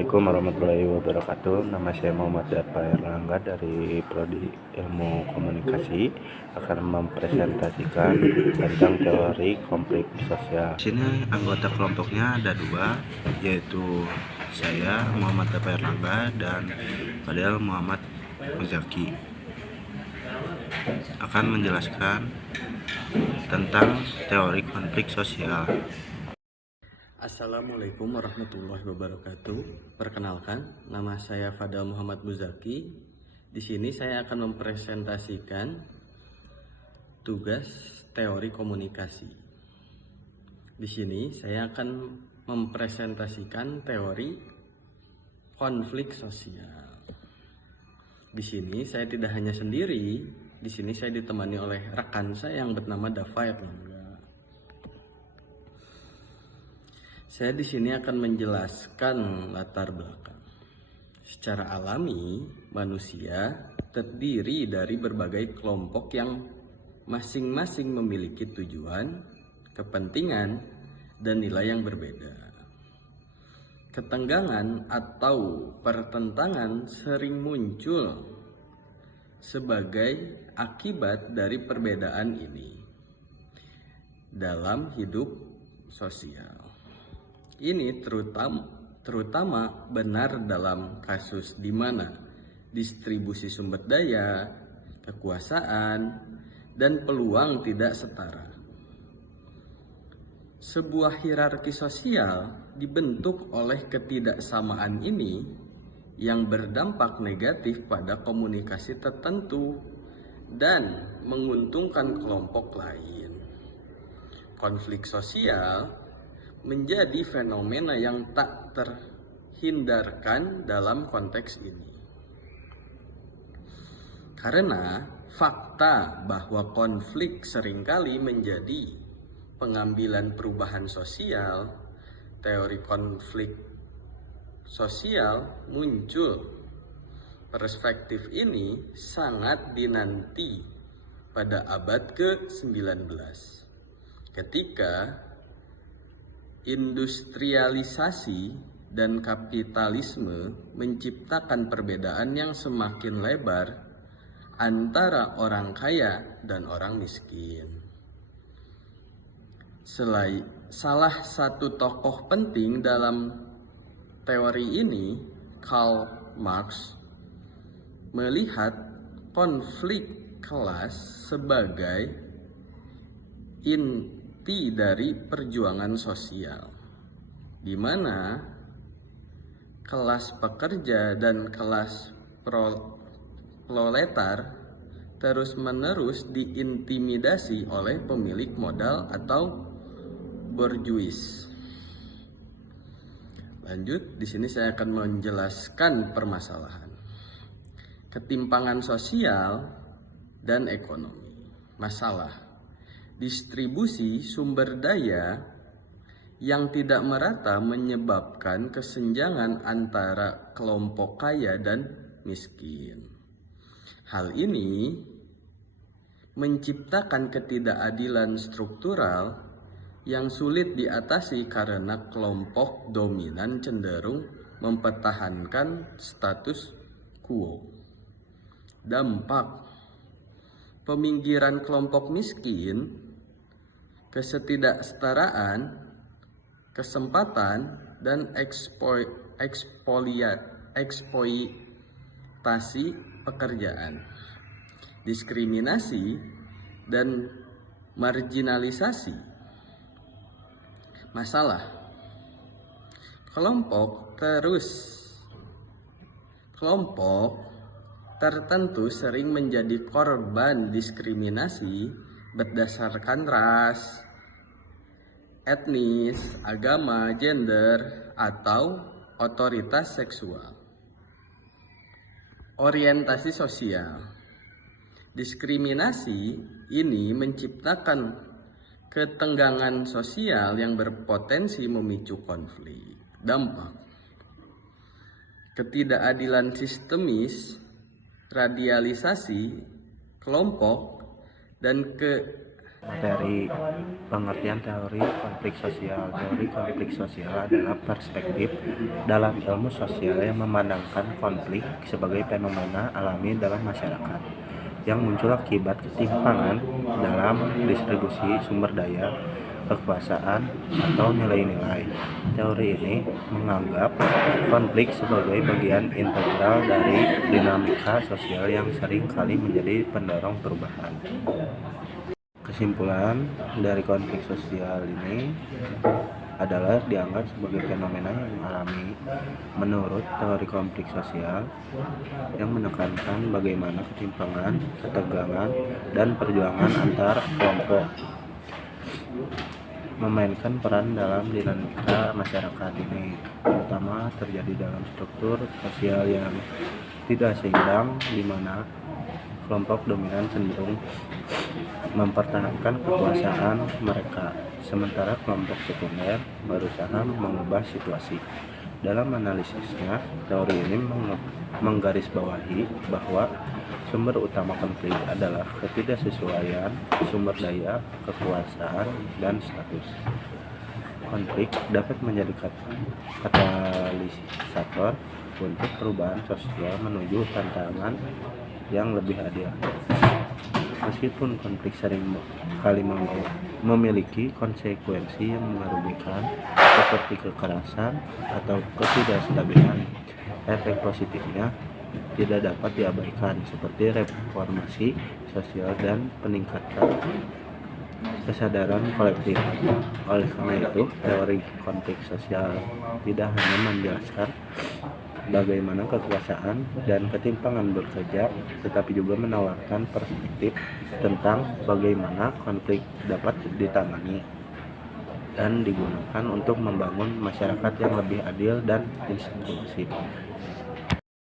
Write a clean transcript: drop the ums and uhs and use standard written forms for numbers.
Assalamualaikum warahmatullahi wabarakatuh. Nama saya Muhammad Dafa Erlangga dari Prodi Ilmu Komunikasi akan mempresentasikan tentang teori konflik sosial. Di sini anggota kelompoknya ada dua, yaitu saya Muhammad Dafa Erlangga dan Fadel Muhammad Muzaki akan menjelaskan tentang teori konflik sosial. Assalamualaikum warahmatullahi wabarakatuh. Perkenalkan, nama saya Fadel Muhammad Muzaki. Di sini saya akan mempresentasikan tugas teori komunikasi. Di sini saya akan mempresentasikan teori konflik sosial. Di sini saya tidak hanya sendiri. Di sini saya ditemani oleh rekan saya yang bernama Dafa Erlangga. Saya di sini akan menjelaskan latar belakang. Secara alami, manusia terdiri dari berbagai kelompok yang masing-masing memiliki tujuan, kepentingan, dan nilai yang berbeda. Ketenggangan atau pertentangan sering muncul sebagai akibat dari perbedaan ini dalam hidup sosial. Ini terutama benar dalam kasus di mana distribusi sumber daya, kekuasaan, dan peluang tidak setara. Sebuah hierarki sosial dibentuk oleh ketidaksamaan ini yang berdampak negatif pada komunikasi tertentu dan menguntungkan kelompok lain. Konflik sosial menjadi fenomena yang tak terhindarkan dalam konteks ini. Karena fakta bahwa konflik seringkali menjadi pengambilan perubahan sosial, teori konflik sosial muncul. Perspektif ini sangat dinanti pada abad ke-19 ketika industrialisasi dan kapitalisme menciptakan perbedaan yang semakin lebar antara orang kaya dan orang miskin. Salah satu tokoh penting dalam teori ini, Karl Marx, melihat konflik kelas sebagai inti dari perjuangan sosial, di mana kelas pekerja dan kelas proletar terus-menerus diintimidasi oleh pemilik modal atau bourgeois. Lanjut, di sini saya akan menjelaskan permasalahan ketimpangan sosial dan ekonomi. Masalah distribusi sumber daya yang tidak merata menyebabkan kesenjangan antara kelompok kaya dan miskin. Hal ini menciptakan ketidakadilan struktural yang sulit diatasi karena kelompok dominan cenderung mempertahankan status quo. Dampak peminggiran kelompok miskin, ketidaksetaraan, kesempatan, dan eksploitasi pekerjaan, diskriminasi, dan marginalisasi. Masalah kelompok tertentu sering menjadi korban diskriminasi berdasarkan ras, etnis, agama, gender, atau otoritas seksual. Orientasi sosial. Diskriminasi ini menciptakan ketenggangan sosial yang berpotensi memicu konflik. Dampak ketidakadilan sistemis, radialisasi kelompok, dan Materi pengertian teori konflik sosial. Teori konflik sosial adalah perspektif dalam ilmu sosial yang memandangkan konflik sebagai fenomena alami dalam masyarakat yang muncul akibat ketimpangan dalam distribusi sumber daya, kekuasaan, atau nilai-nilai. Teori ini menganggap konflik sebagai bagian integral dari dinamika sosial yang sering kali menjadi pendorong perubahan. Kesimpulan dari konflik sosial ini adalah dianggap sebagai fenomena yang alami menurut teori konflik sosial yang menekankan bagaimana ketimpangan, ketegangan, dan perjuangan antar kelompok memainkan peran dalam dinamika masyarakat ini, terutama terjadi dalam struktur sosial yang tidak seimbang di mana kelompok dominan cenderung mempertahankan kekuasaan mereka, sementara kelompok sekunder berusaha mengubah situasi. Dalam analisisnya, teori ini menggarisbawahi bahwa sumber utama konflik adalah ketidaksesuaian sumber daya, kekuasaan, dan status. Konflik dapat menjadi katalisator untuk perubahan sosial menuju tantangan yang lebih adil. Meskipun konflik sering kali memiliki konsekuensi yang merugikan seperti kekerasan atau ketidakstabilan, efek positifnya tidak dapat diabaikan seperti reformasi sosial dan peningkatan kesadaran kolektif. Oleh karena itu, teori konflik sosial tidak hanya menjelaskan bagaimana kekuasaan dan ketimpangan bekerja, tetapi juga menawarkan perspektif tentang bagaimana konflik dapat ditangani dan digunakan untuk membangun masyarakat yang lebih adil dan inklusif.